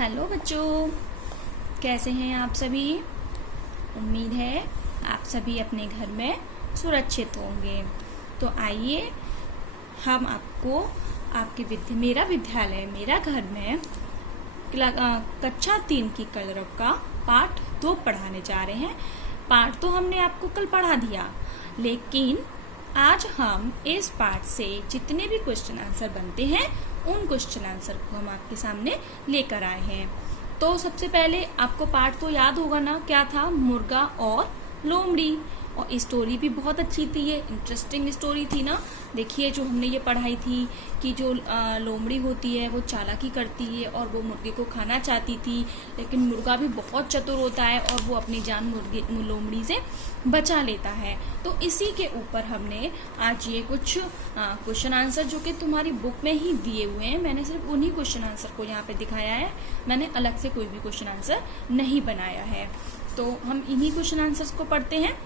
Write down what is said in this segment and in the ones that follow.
Hello बच्चों, कैसे हैं आप सभी। उम्मीद है आप सभी अपने घर में सुरक्षित होंगे। तो आइए हम आपको आपके मेरा विद्यालय मेरा घर में कक्षा 3 की कलरव का पाठ 2 पढ़ाने जा रहे हैं। पाठ तो हमने आपको कल पढ़ा दिया, लेकिन आज हम इस पाठ से जितने भी क्वेश्चन आंसर बनते हैं उन क्वेश्चन आंसर को हम आपके सामने लेकर आए हैं। तो सबसे पहले आपको पाठ तो याद होगा ना, क्या था? मुर्गा और लोमड़ी। और स्टोरी भी बहुत अच्छी थी, ये इंटरेस्टिंग स्टोरी थी ना। देखिए, जो हमने ये पढ़ाई थी कि जो लोमड़ी होती है वो चालाकी करती है और वो मुर्गे को खाना चाहती थी, लेकिन मुर्गा भी बहुत चतुर होता है और वो अपनी जान लोमड़ी से बचा लेता है। तो इसी के ऊपर हमने आज ये कुछ क्वेश्चन आंसर जो कि तुम्हारी बुक में ही दिए हुए हैं, मैंने सिर्फ उन्हीं क्वेश्चन आंसर को यहाँ पे दिखाया है, मैंने अलग से कोई भी क्वेश्चन आंसर नहीं बनाया है। तो हम इन्हीं क्वेश्चन आंसर्स को पढ़ते हैं।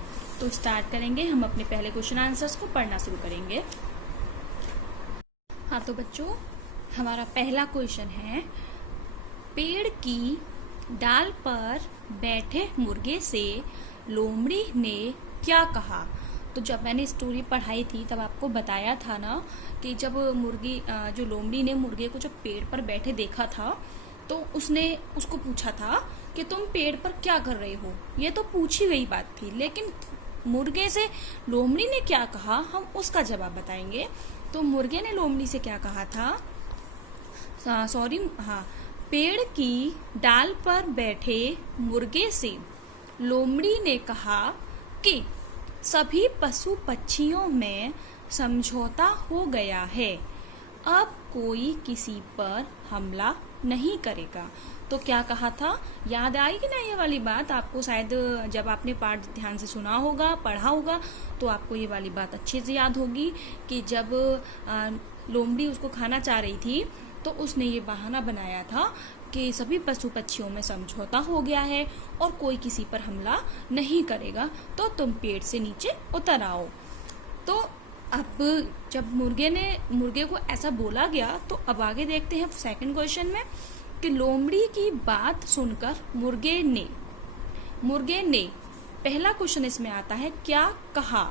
तो स्टार्ट करेंगे, हम अपने पहले क्वेश्चन आंसर्स को पढ़ना शुरू करेंगे। हाँ तो बच्चों, हमारा पहला क्वेश्चन है, पेड़ की डाल पर बैठे मुर्गे से लोमड़ी ने क्या कहा? तो जब मैंने स्टोरी पढ़ाई थी तब आपको बताया था ना कि जब जो लोमड़ी ने मुर्गे को जब पेड़ पर बैठे देखा था तो उसने उसको पूछा था कि तुम पेड़ पर क्या कर रहे हो। ये तो पूछी गई बात थी, लेकिन मुर्गे से लोमड़ी ने क्या कहा हम उसका जवाब बताएंगे। तो मुर्गे ने लोमड़ी से क्या कहा था? पेड़ की डाल पर बैठे मुर्गे से लोमड़ी ने कहा कि सभी पशु पक्षियों में समझौता हो गया है, अब कोई किसी पर हमला नहीं करेगा। तो क्या कहा था? याद आएगी ना ये वाली बात आपको? शायद जब आपने पाठ ध्यान से सुना होगा, पढ़ा होगा, तो आपको ये वाली बात अच्छे से याद होगी कि जब लोमड़ी उसको खाना चाह रही थी तो उसने ये बहाना बनाया था कि सभी पशु पक्षियों में समझौता हो गया है और कोई किसी पर हमला नहीं करेगा, तो तुम पेड़ से नीचे उतर आओ। तो अब जब मुर्गे को ऐसा बोला गया, तो अब आगे देखते हैं सेकंड क्वेश्चन में कि लोमड़ी की बात सुनकर मुर्गे ने पहला क्वेश्चन इसमें आता है क्या कहा,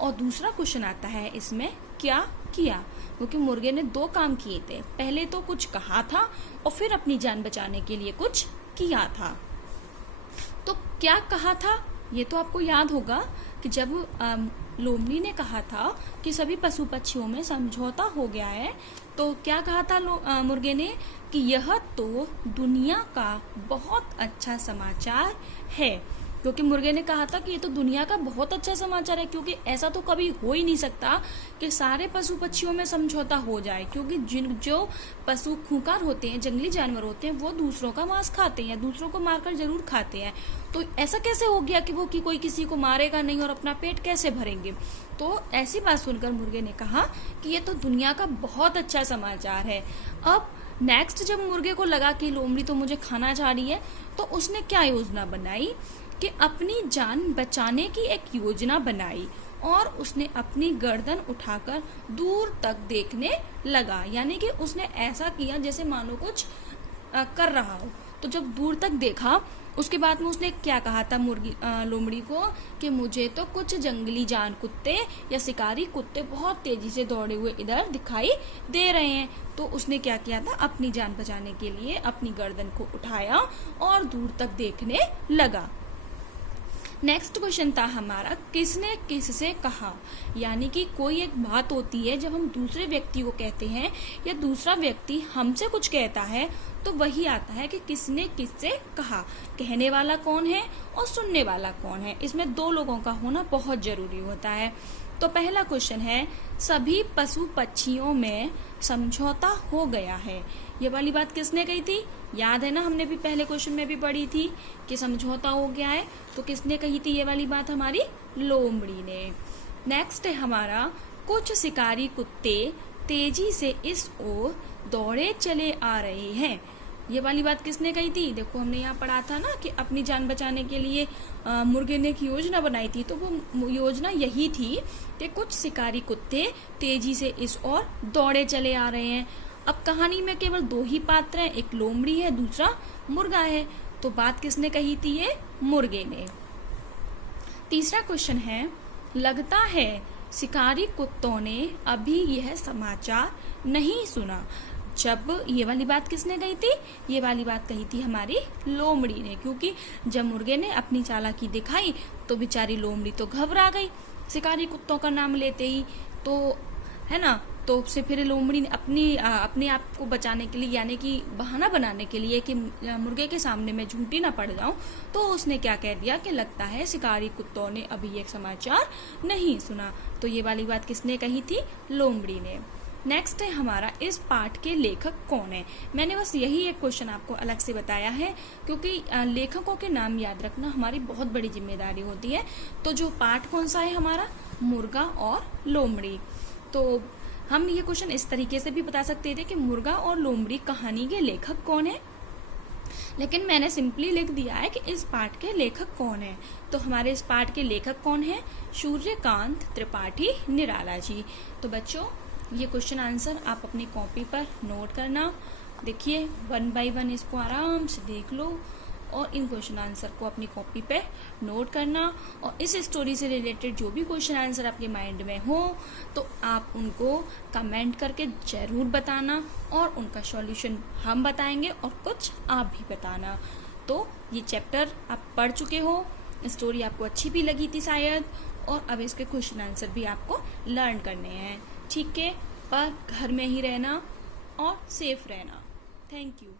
और दूसरा क्वेश्चन आता है इसमें क्या किया। क्योंकि मुर्गे ने 2 काम किए थे, पहले तो कुछ कहा था और फिर अपनी जान बचाने के लिए कुछ किया था। तो क्या कहा था ये तो आपको याद होगा कि जब लोमड़ी ने कहा था कि सभी पशु पक्षियों में समझौता हो गया है, तो क्या कहा था मुर्गे ने कि यह तो दुनिया का बहुत अच्छा समाचार है। क्योंकि मुर्गे ने कहा था कि ये तो दुनिया का बहुत अच्छा समाचार है, क्योंकि ऐसा तो कभी हो ही नहीं सकता कि सारे पशु पक्षियों में समझौता हो जाए। क्योंकि जो पशु खूंखार होते हैं, जंगली जानवर होते हैं, वो दूसरों का मांस खाते हैं, दूसरों को मारकर जरूर खाते हैं। तो ऐसा कैसे हो गया कि कोई किसी को मारेगा नहीं और अपना पेट कैसे भरेंगे? तो ऐसी बात सुनकर मुर्गे ने कहा कि ये तो दुनिया का बहुत अच्छा समाचार है। अब नेक्स्ट जब मुर्गे को लगा कि लोमड़ी तो मुझे खाना चाह रही है, तो उसने क्या योजना बनाई कि अपनी जान बचाने की एक योजना बनाई और उसने अपनी गर्दन उठाकर दूर तक देखने लगा। यानी कि उसने ऐसा किया जैसे मानो कुछ कर रहा हो। तो जब दूर तक देखा, उसके बाद में उसने क्या कहा था लोमड़ी को कि मुझे तो कुछ जंगली जान कुत्ते या शिकारी कुत्ते बहुत तेजी से दौड़े हुए इधर दिखाई दे रहे हैं। तो उसने क्या किया था? अपनी जान बचाने के लिए अपनी गर्दन को उठाया और दूर तक देखने लगा। नेक्स्ट क्वेश्चन था हमारा, किसने किससे कहा। यानी कि कोई एक बात होती है, जब हम दूसरे व्यक्ति को कहते हैं या दूसरा व्यक्ति हमसे कुछ कहता है, तो वही आता है कि किसने किससे कहा। कहने वाला कौन है और सुनने वाला कौन है, इसमें 2 लोगों का होना बहुत जरूरी होता है। तो पहला क्वेश्चन है, सभी पशु पक्षियों में समझौता हो गया है। ये वाली बात किसने कही थी? याद है ना, हमने भी पहले क्वेश्चन में भी पढ़ी थी कि समझौता हो गया है। तो किसने कही थी ये वाली बात? हमारी लोमड़ी ने। नेक्स्ट है हमारा, कुछ शिकारी कुत्ते तेजी से इस ओर दौड़े चले आ रहे हैं। ये वाली बात किसने कही थी? देखो, हमने यहाँ पढ़ा था ना कि अपनी जान बचाने के लिए मुर्गे ने एक योजना बनाई थी। तो वो योजना यही थी कि कुछ शिकारी कुत्ते तेजी से इस ओर दौड़े चले आ रहे हैं। अब कहानी में केवल 2 ही पात्र हैं, एक लोमड़ी है, दूसरा मुर्गा है। तो बात किसने कही थी? ये मुर्गे ने। तीसरा क्वेश्चन है, लगता है शिकारी कुत्तों ने अभी यह समाचार नहीं सुना। जब ये वाली बात किसने कही थी? ये वाली बात कही थी हमारी लोमड़ी ने, क्योंकि जब मुर्गे ने अपनी चालाकी दिखाई तो बेचारी लोमड़ी तो घबरा गई शिकारी कुत्तों का नाम लेते ही, तो है ना। तो उससे फिर लोमड़ी ने अपने आप को बचाने के लिए, यानी कि बहाना बनाने के लिए कि मुर्गे के सामने मैं झूठी ना पड़ जाऊं, तो उसने क्या कह दिया कि लगता है शिकारी कुत्तों ने अभी एक समाचार नहीं सुना। तो ये वाली बात किसने कही थी? लोमड़ी ने। नेक्स्ट है हमारा, इस पाठ के लेखक कौन है? मैंने बस यही एक क्वेश्चन आपको अलग से बताया है, क्योंकि लेखकों के नाम याद रखना हमारी बहुत बड़ी जिम्मेदारी होती है। तो जो पाठ कौन सा है हमारा? मुर्गा और लोमड़ी। तो हम ये क्वेश्चन इस तरीके से भी बता सकते थे कि मुर्गा और लोमड़ी कहानी के लेखक कौन है, लेकिन मैंने सिंपली लिख दिया है कि इस पाठ के लेखक कौन है। तो हमारे इस पाठ के लेखक कौन है? सूर्यकांत त्रिपाठी निराला जी। तो बच्चों, ये क्वेश्चन आंसर आप अपनी कॉपी पर नोट करना। देखिए 1 बाय 1 इसको आराम से देख लो और इन क्वेश्चन आंसर को अपनी कॉपी पे नोट करना। और इस स्टोरी से रिलेटेड जो भी क्वेश्चन आंसर आपके माइंड में हो तो आप उनको कमेंट करके जरूर बताना, और उनका सॉल्यूशन हम बताएंगे और कुछ आप भी बताना। तो ये चैप्टर आप पढ़ चुके हो, स्टोरी आपको अच्छी भी लगी थी शायद, और अब इसके क्वेश्चन आंसर भी आपको लर्न करने हैं, ठीक है। पर घर में ही रहना और सेफ रहना। Thank you.